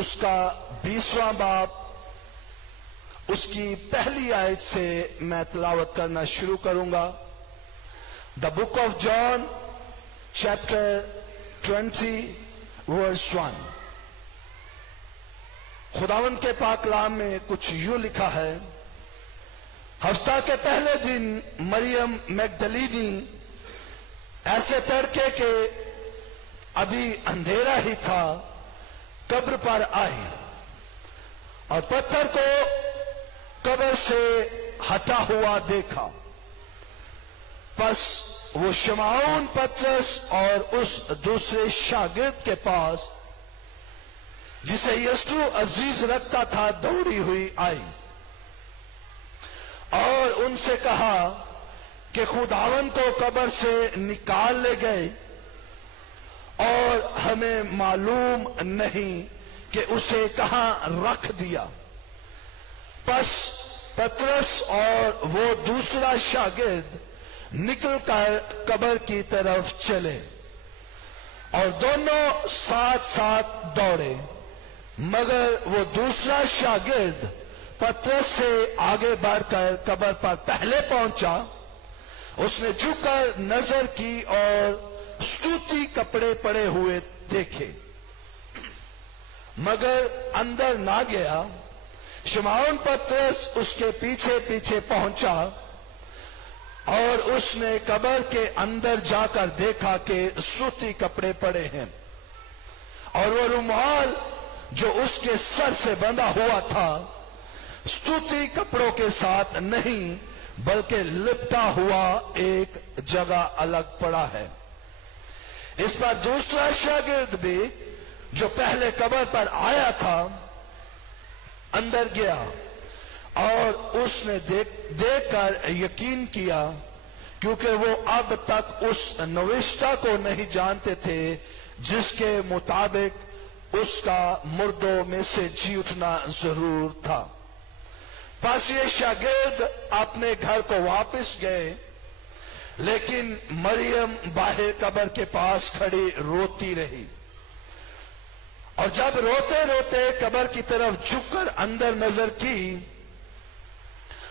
اس کا 20واں باب اس کی پہلی آیت سے میں تلاوت کرنا شروع کروں گا. دا بک آف جان چیپٹر 20 ورس 1. خداوند کے پاک کلام میں کچھ یوں لکھا ہے: ہفتہ کے پہلے دن مریم مگدلینی ایسے تڑکے کے ابھی اندھیرا ہی تھا قبر پر آئی اور پتھر کو قبر سے ہٹا ہوا دیکھا. پس وہ شمعون پترس اور اس دوسرے شاگرد کے پاس جسے یسوع عزیز رکھتا تھا دوڑی ہوئی آئی اور ان سے کہا کہ خداوند کو قبر سے نکال لے گئے اور ہمیں معلوم نہیں کہ اسے کہاں رکھ دیا. پس پترس اور وہ دوسرا شاگرد نکل کر قبر کی طرف چلے اور دونوں ساتھ ساتھ دوڑے، مگر وہ دوسرا شاگرد پترس سے آگے بڑھ کر قبر پر پہلے پہنچا. اس نے جھک کر نظر کی اور سوتی کپڑے پڑے ہوئے دیکھے، مگر اندر نہ گیا. شمعون پترس اس کے پیچھے پیچھے پہنچا اور اس نے قبر کے اندر جا کر دیکھا کہ سوتی کپڑے پڑے ہیں اور وہ رومال جو اس کے سر سے بندھا ہوا تھا سوتی کپڑوں کے ساتھ نہیں بلکہ لپٹا ہوا ایک جگہ الگ پڑا ہے. اس پر دوسرا شاگرد بھی جو پہلے قبر پر آیا تھا اندر گیا اور اس نے دیکھ کر یقین کیا، کیونکہ وہ اب تک اس نوشتہ کو نہیں جانتے تھے جس کے مطابق اس کا مردوں میں سے جی اٹھنا ضرور تھا. پس یہ شاگرد اپنے گھر کو واپس گئے، لیکن مریم باہر قبر کے پاس کھڑی روتی رہی. اور جب روتے روتے قبر کی طرف جھک کر اندر نظر کی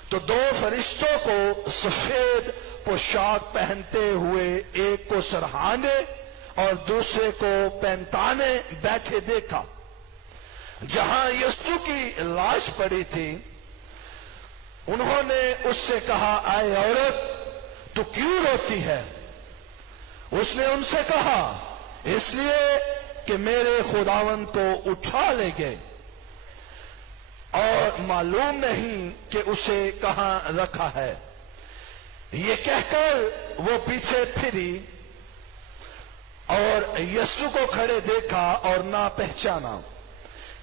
تو دو فرشتوں کو سفید پوشاک پہنتے ہوئے ایک کو سرہانے اور دوسرے کو پینتانے بیٹھے دیکھا. جہاں یسوع کی لاش پڑی تھی انہوں نے اس سے کہا: اے عورت، تو کیوں روتی ہے؟ اس نے ان سے کہا: اس لیے کہ میرے خداوند کو اٹھا لے گئے اور معلوم نہیں کہ اسے کہاں رکھا ہے. یہ کہہ کر وہ پیچھے پھری اور یسوع کو کھڑے دیکھا اور نہ پہچانا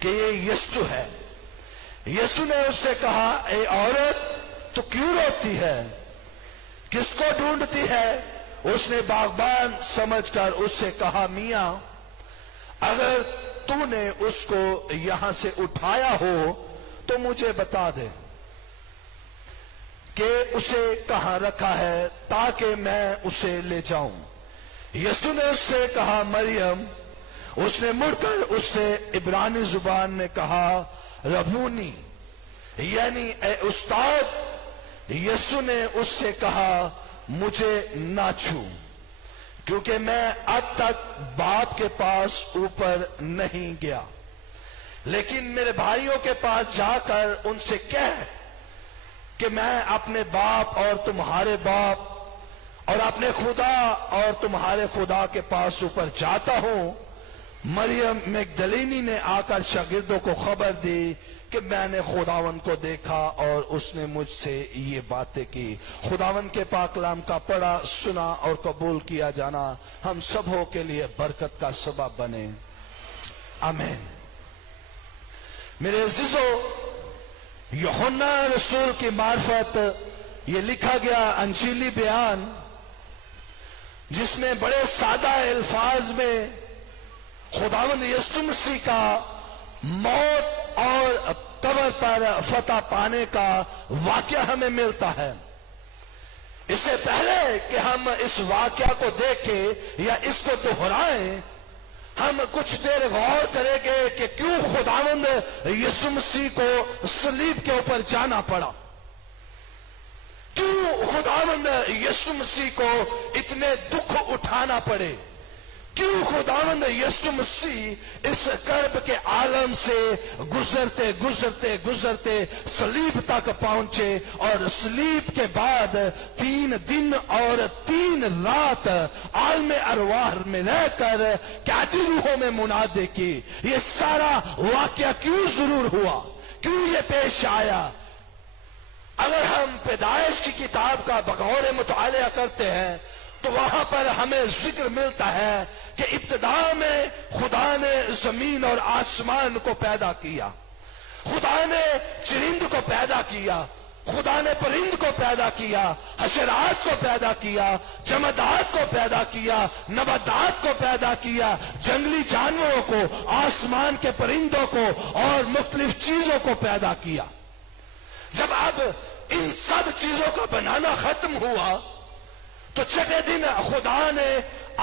کہ یہ یسوع ہے. یسوع نے اس سے کہا: اے عورت، تو کیوں روتی ہے؟ کس کو ڈھونڈتی ہے؟ اس نے باغبان سمجھ کر اس سے کہا: میاں، اگر تو نے اس کو یہاں سے اٹھایا ہو تو مجھے بتا دے کہ اسے کہاں رکھا ہے تاکہ میں اسے لے جاؤں. یسوع نے اس سے کہا: مریم. اس نے مڑ کر اس سے عبرانی زبان میں کہا: ربونی، یعنی اے استاد. یسوع نے اس سے کہا: مجھے نہ چھو، کیونکہ میں اب تک باپ کے پاس اوپر نہیں گیا، لیکن میرے بھائیوں کے پاس جا کر ان سے کہہ کہ میں اپنے باپ اور تمہارے باپ اور اپنے خدا اور تمہارے خدا کے پاس اوپر جاتا ہوں. مریم مگدلینی نے آ کر شاگردوں کو خبر دی کہ میں نے خداوند کو دیکھا اور اس نے مجھ سے یہ باتیں کی. خداوند کے پاک کلام کا پڑھا، سنا اور قبول کیا جانا ہم سبوں کے لیے برکت کا سبب بنے. آمین. میرے عزیزو، یوحنا رسول کی معرفت یہ لکھا گیا انجیلی بیان جس میں بڑے سادہ الفاظ میں خداوند یسوع مسیح کا موت اور قبر پر فتح پانے کا واقعہ ہمیں ملتا ہے. اس سے پہلے کہ ہم اس واقعہ کو دیکھیں یا اس کو دہرائیں، ہم کچھ دیر غور کریں گے کہ کیوں خداوند یسوع مسیح کو صلیب کے اوپر جانا پڑا، کیوں خداوند یسوع مسیح کو اتنے دکھ اٹھانا پڑے، کیوں خداوند یسوع مسیح اس کرب کے عالم سے گزرتے گزرتے گزرتے صلیب تک پہنچے، اور صلیب کے بعد 3 دن اور 3 رات عالم ارواح میں رہ کر قیدی روحوں میں منادے کی۔ یہ سارا واقعہ کیوں ضرور ہوا، کیوں یہ پیش آیا؟ اگر ہم پیدائش کی کتاب کا بغور مطالعہ کرتے ہیں تو وہاں پر ہمیں ذکر ملتا ہے کہ ابتدا میں خدا نے زمین اور آسمان کو پیدا کیا، خدا نے چرند کو پیدا کیا، خدا نے پرند کو پیدا کیا، حشرات کو پیدا کیا، جمادات کو پیدا کیا، نباتات کو پیدا کیا، جنگلی جانوروں کو، آسمان کے پرندوں کو اور مختلف چیزوں کو پیدا کیا۔ جب اب ان سب چیزوں کا بنانا ختم ہوا تو چھٹے دن خدا نے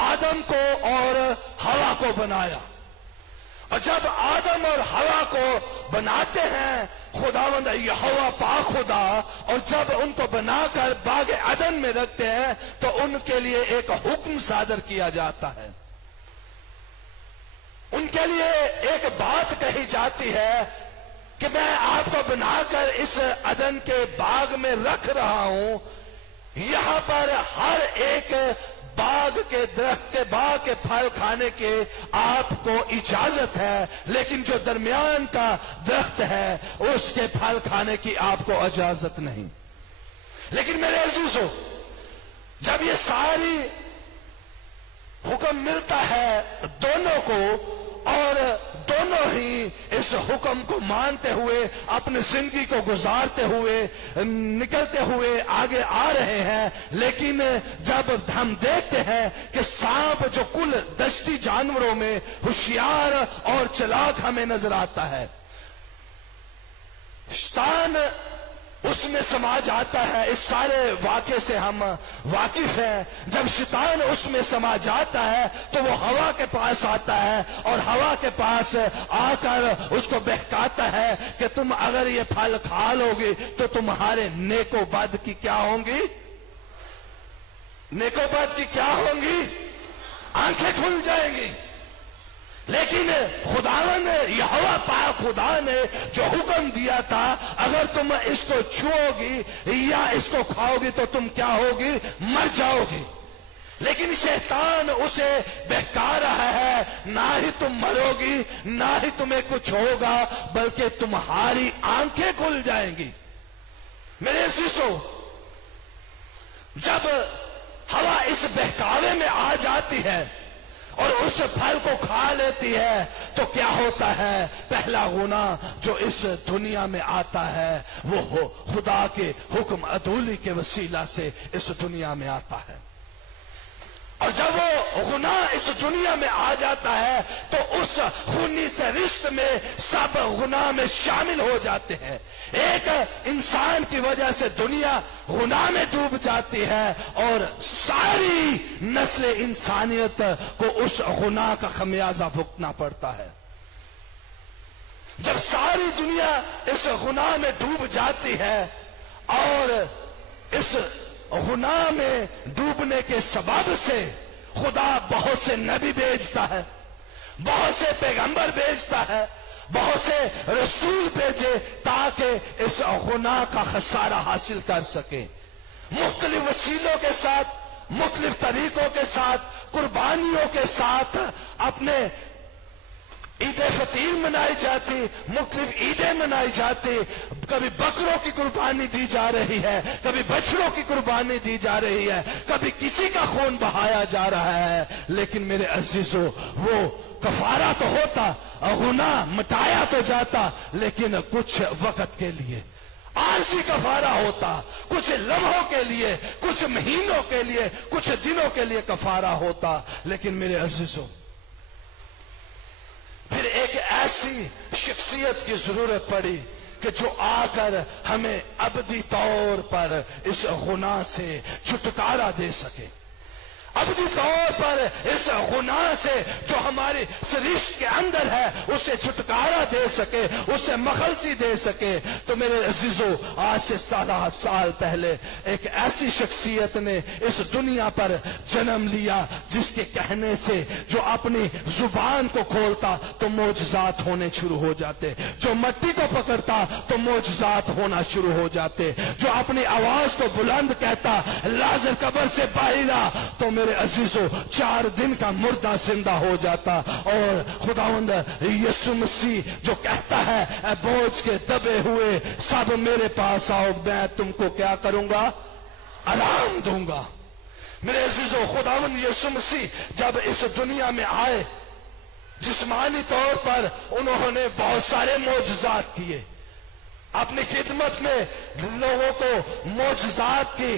آدم کو اور ہوا کو بنایا، اور جب آدم اور ہوا کو بناتے ہیں خداوند یہوہ پاک خدا، اور جب ان کو بنا کر باغ عدن میں رکھتے ہیں تو ان کے لیے ایک حکم صادر کیا جاتا ہے، ان کے لیے ایک بات کہی جاتی ہے کہ میں آپ کو بنا کر اس عدن کے باغ میں رکھ رہا ہوں، یہاں پر ہر ایک باغ کے درخت کے باغ کے پھل کھانے کے آپ کو اجازت ہے، لیکن جو درمیان کا درخت ہے اس کے پھل کھانے کی آپ کو اجازت نہیں۔ لیکن میرے عزیزو، جب یہ ساری حکم ملتا ہے دونوں کو، اور دونوں ہی اس حکم کو مانتے ہوئے اپنی زندگی کو گزارتے ہوئے نکلتے ہوئے آگے آ رہے ہیں، لیکن جب ہم دیکھتے ہیں کہ سانپ جو کل دشتی جانوروں میں ہوشیار اور چلاک ہمیں نظر آتا ہے، شیطان اس میں سما جاتا ہے۔ اس سارے واقعے سے ہم واقف ہیں۔ جب شیطان اس میں سما جاتا ہے تو وہ ہوا کے پاس آتا ہے، اور ہوا کے پاس آ کر اس کو بہکاتا ہے کہ تم اگر یہ پھل کھا لو گے تو تمہارے نیک و بد کی کیا ہوں گی؟ نیک و بد کی کیا ہوں گی؟ آنکھیں کھل جائیں گی۔ لیکن خداوند یہوہ پاک خدا نے جو حکم دیا تھا، اگر تم اس کو چھو گی یا اس کو کھاؤ گی تو تم کیا ہوگی؟ مر جاؤ گی۔ لیکن شیطان اسے بہکا رہا ہے، نہ ہی تم مرو گی، نہ ہی تمہیں کچھ ہوگا، بلکہ تمہاری آنکھیں کھل جائیں گی۔ میرے عزیزو، جب ہوا اس بہکاوے میں آ جاتی ہے اور اس پھل کو کھا لیتی ہے تو کیا ہوتا ہے؟ پہلا گناہ جو اس دنیا میں آتا ہے وہ خدا کے حکم عدولی کے وسیلہ سے اس دنیا میں آتا ہے، اور جب وہ گناہ اس دنیا میں آ جاتا ہے تو اس خونی سے رشت میں سب گناہ میں شامل ہو جاتے ہیں۔ ایک انسان کی وجہ سے دنیا گناہ میں ڈوب جاتی ہے، اور ساری نسل انسانیت کو اس گناہ کا خمیازہ بھگتنا پڑتا ہے۔ جب ساری دنیا اس گناہ میں ڈوب جاتی ہے، اور اس گناہ میں ڈوبنے کے سبب سے خدا بہت سے نبی بھیجتا ہے، بہت سے پیغمبر بھیجتا ہے، بہت سے رسول بھیجے تاکہ اس گناہ کا خسارہ حاصل کر سکے۔ مختلف وسیلوں کے ساتھ، مختلف طریقوں کے ساتھ، قربانیوں کے ساتھ اپنے عید فطیر منائی جاتی، مختلف عیدیں منائی جاتی، کبھی بکروں کی قربانی دی جا رہی ہے، کبھی بچڑوں کی قربانی دی جا رہی ہے، کبھی کسی کا خون بہایا جا رہا ہے، لیکن میرے عزیزو وہ کفارہ تو ہوتا، گناہ مٹایا تو جاتا، لیکن کچھ وقت کے لیے عارضی کفارہ ہوتا، کچھ لمحوں کے لیے، کچھ مہینوں کے لیے، کچھ دنوں کے لیے کفارہ ہوتا۔ لیکن میرے عزیزو، پھر ایک ایسی شخصیت کی ضرورت پڑی کہ جو آ کر ہمیں ابدی طور پر اس گناہ سے چھٹکارا دے سکے۔ ابدی طور پر اس گناہ سے جو ہماری سرشت کے اندر ہے اسے چھٹکارا دے سکے، اسے مخلصی دے سکے۔ تو میرے عزیزو، آج سے 7 سال پہلے ایک ایسی شخصیت نے اس دنیا پر جنم لیا جس کے کہنے سے جو اپنی زبان کو کھولتا تو معجزات ہونے شروع ہو جاتے، جو مٹی کو پکڑتا تو معجزات ہونا شروع ہو جاتے، جو اپنی آواز کو بلند کہتا لازر قبر سے باہر آ، تو میرے عزیزو 4 دن کا مردہ زندہ ہو جاتا۔ اور خداوند یسوع مسیح جو کہتا ہے اے بوجھ کے دبے ہوئے سب میرے پاس آؤ، میں تم کو کیا کروں گا؟ آرام دوں گا۔ میرے عزیزو، خداوند یسوع مسیح جب اس دنیا میں آئے، جسمانی طور پر انہوں نے بہت سارے معجزات کیے، اپنی خدمت میں لوگوں کو معجزات کی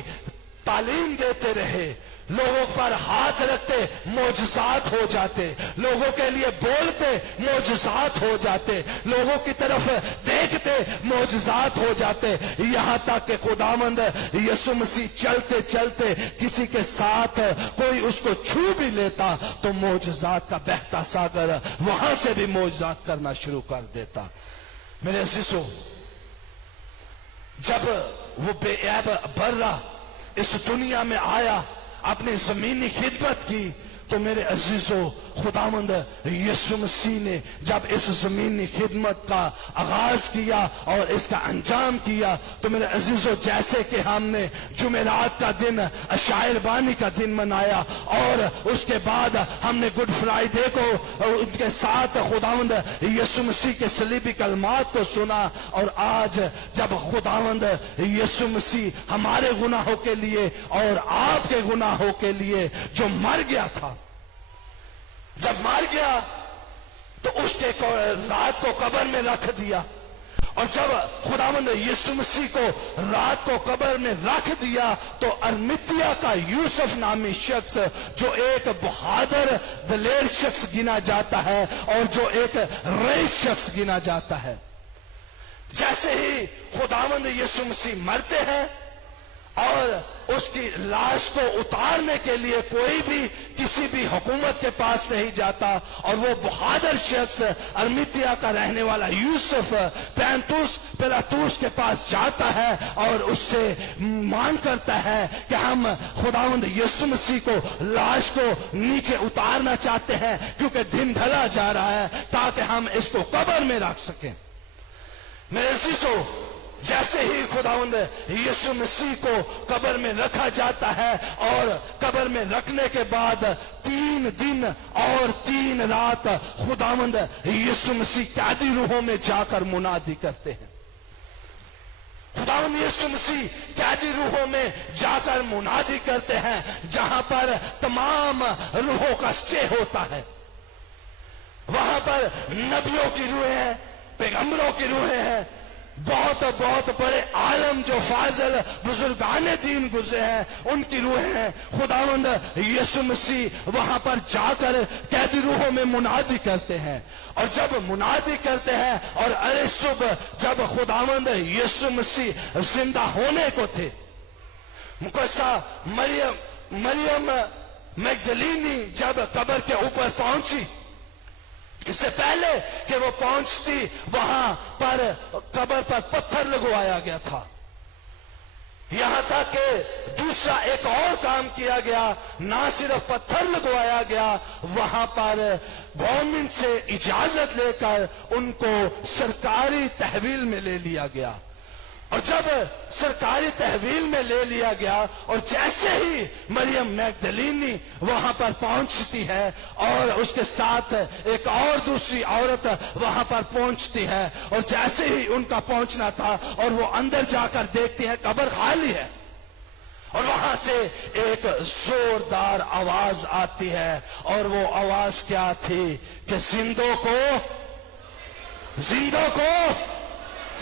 تعلیم دیتے رہے، لوگوں پر ہاتھ رکھتے معجزات ہو جاتے، لوگوں کے لیے بولتے معجزات ہو جاتے، لوگوں کی طرف دیکھتے معجزات ہو جاتے، یہاں تک کہ خداوند یسوع مسیح چلتے چلتے کسی کے ساتھ کوئی اس کو چھو بھی لیتا تو معجزات کا بہتا ساگر وہاں سے بھی معجزات کرنا شروع کر دیتا۔ میرے عزیزو، جب وہ بے عیب برہ اس دنیا میں آیا، اپنی زمینی خدمت کی، تو میرے عزیزو خداوند یسوع مسیح نے جب اس زمینی خدمت کا آغاز کیا اور اس کا انجام کیا، تو میرے عزیزو جیسے کہ ہم نے جمعرات کا دن عشائر بانی کا دن منایا اور اس کے بعد ہم نے گڈ فرائیڈے کو ان کے ساتھ خداوند یسوع مسیح کے صلیبی کلمات کو سنا، اور آج جب خداوند یسوع مسیح ہمارے گناہوں کے لیے اور آپ کے گناہوں کے لیے جو مر گیا تھا، جب مر گیا تو اس کے رات کو قبر میں رکھ دیا، اور جب خداوند یسوع مسیح کو رات کو قبر میں رکھ دیا تو ارمتیا کا یوسف نامی شخص جو ایک بہادر دلیر شخص گنا جاتا ہے اور جو ایک رئیس شخص گنا جاتا ہے، جیسے ہی خداوند یسوع مسیح مرتے ہیں اور اس کی لاش کو اتارنے کے لیے کوئی بھی کسی بھی حکومت کے پاس نہیں جاتا، اور وہ بہادر شخص ارمتیا کا رہنے والا یوسف پلاتوس کے پاس جاتا ہے اور اس سے مانگ کرتا ہے کہ ہم خداوند یسوع مسیح کو لاش کو نیچے اتارنا چاہتے ہیں کیونکہ دن ڈھلا جا رہا ہے تاکہ ہم اس کو قبر میں رکھ سکیں۔ میرے عزیزو، جیسے ہی خداوند یسوع مسیح کو قبر میں رکھا جاتا ہے اور قبر میں رکھنے کے بعد 3 دن اور 3 رات خداوند یسوع مسیح قیدی روحوں میں جا کر منادی کرتے ہیں۔ خداوند یسوع مسیح قیدی روحوں میں جا کر منادی کرتے ہیں جہاں پر تمام روحوں کا اسٹے ہوتا ہے، وہاں پر نبیوں کی روحیں ہیں، پیغمبروں کی روحیں ہیں، بہت بہت بڑے عالم جو فاضل بزرگان دین گزرے ہیں ان کی روحیں ہیں۔ خداوند یسوع مسیح وہاں پر جا کر قیدی روحوں میں منادی کرتے ہیں، اور جب منادی کرتے ہیں اور ارے صبح جب خداوند یسوع مسیح زندہ ہونے کو تھے، مقدسہ مریم مگدلینی جب قبر کے اوپر پہنچی، اس سے پہلے کہ وہ پہنچتی وہاں پر قبر پر پتھر لگوایا گیا تھا، یہاں تک کہ دوسرا ایک اور کام کیا گیا، نہ صرف پتھر لگوایا گیا، وہاں پر گورنمنٹ سے اجازت لے کر ان کو سرکاری تحویل میں لے لیا گیا، اور جب سرکاری تحویل میں لے لیا گیا اور جیسے ہی مریم مگدلینی وہاں پر پہنچتی ہے اور اس کے ساتھ ایک اور دوسری عورت وہاں پر پہنچتی ہے، اور جیسے ہی ان کا پہنچنا تھا اور وہ اندر جا کر دیکھتی ہیں قبر خالی ہے، اور وہاں سے ایک زوردار آواز آتی ہے، اور وہ آواز کیا تھی کہ زندوں کو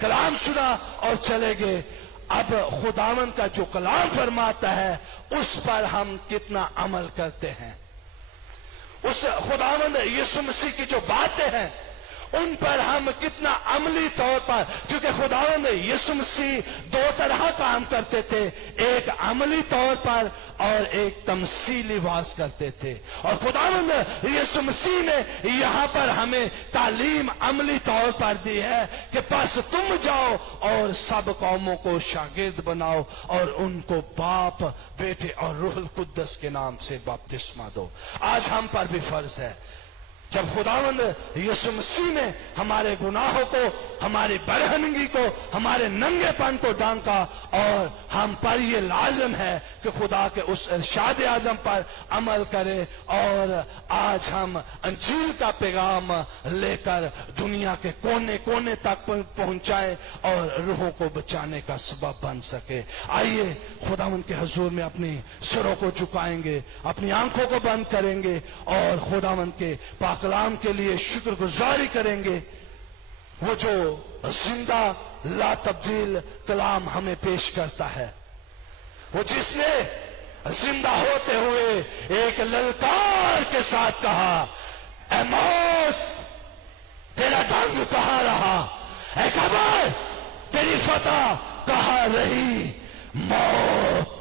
کلام سنا اور چلے گئے. اب خداوند کا جو کلام فرماتا ہے اس پر ہم کتنا عمل کرتے ہیں. اس خداوند یسوع مسیح کی جو باتیں ہیں ان پر ہم کتنا عملی طور پر, کیونکہ خداوند یسوع مسیح دو طرح کام کرتے تھے, ایک عملی طور پر اور ایک تمثیلی واز کرتے تھے. اور خداوند یسوع مسیح نے یہاں پر ہمیں تعلیم عملی طور پر دی ہے کہ پس تم جاؤ اور سب قوموں کو شاگرد بناؤ اور ان کو باپ, بیٹے اور روح القدس کے نام سے بپتسمہ دو. آج ہم پر بھی فرض ہے, جب خداوند یسوع مسیح نے ہمارے گناہوں کو, ہماری برہنگی کو, ہمارے ننگے پن کو ڈھانکا, اور ہم پر یہ لازم ہے کہ خدا کے اس ارشاد اعظم پر عمل کرے اور آج ہم انجیل کا پیغام لے کر دنیا کے کونے کونے تک پہنچائیں اور روحوں کو بچانے کا سبب بن سکے. آئیے خداوند کے حضور میں اپنی سروں کو جھکائیں گے, اپنی آنکھوں کو بند کریں گے اور خداوند کے پاک کلام کے لیے شکر گزاری کریں گے. وہ جو زندہ لا تبدیل کلام ہمیں پیش کرتا ہے, وہ جس نے زندہ ہوتے ہوئے ایک للکار کے ساتھ کہا, اے موت تیرا ڈنگ کہاں رہا, اے قبر تیری فتح کہاں رہی. موت